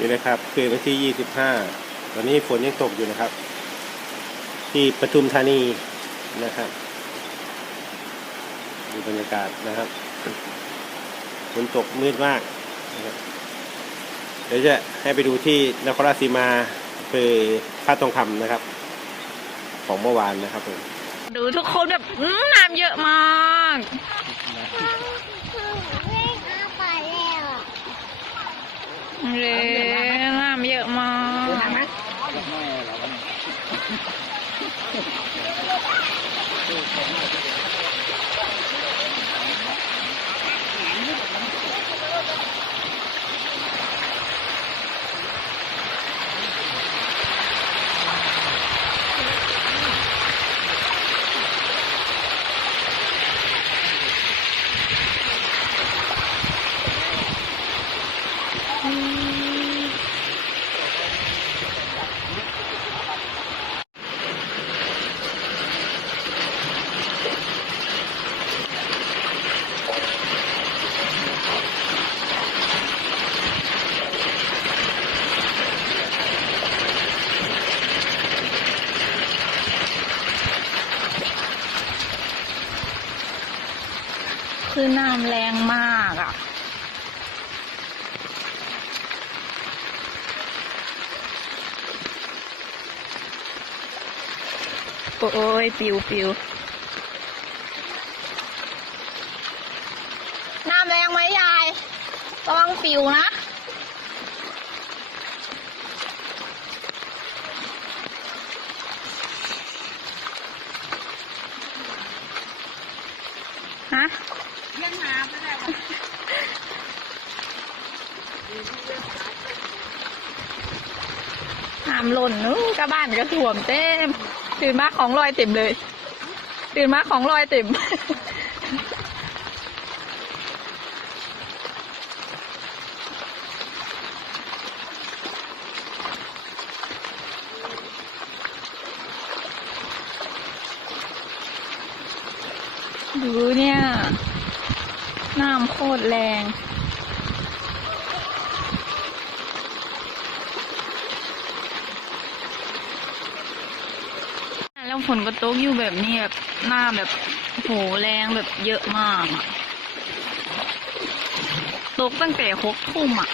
นี่นะครับคือวันที่25ตอนนี้ฝนยังตกอยู่นะครับที่ปทุมธานีนะครับดูบรรยากาศนะครับฝนตกมืดมากนะครับเดี๋ยวจะให้ไปดูที่นครราชสีมาคือพระทองคำนะครับของเมื่อวานนะครับผมดูทุกคนแบบน้ำเยอะมากเลยน้ำเยอะมากคือน้ำแรงมากอ่ะโอ้ยปิวน้ำแรงไหมยายระวังปิวนะฮะยังน้ำไม่ได้น้ำหล่นนู้กระบ้านก็ท่วมเต็มตื่นมาของลอยเต็มเลยตื่นมาของลอยเต็มดูเนี่ยน้ำโคตรแรงแล้วฝนก็ตกอยู่แบบนี้แบบน้ำแบบโหแรงแบบเยอะมากอะตกตั้งแต่6 ทุ่มอะ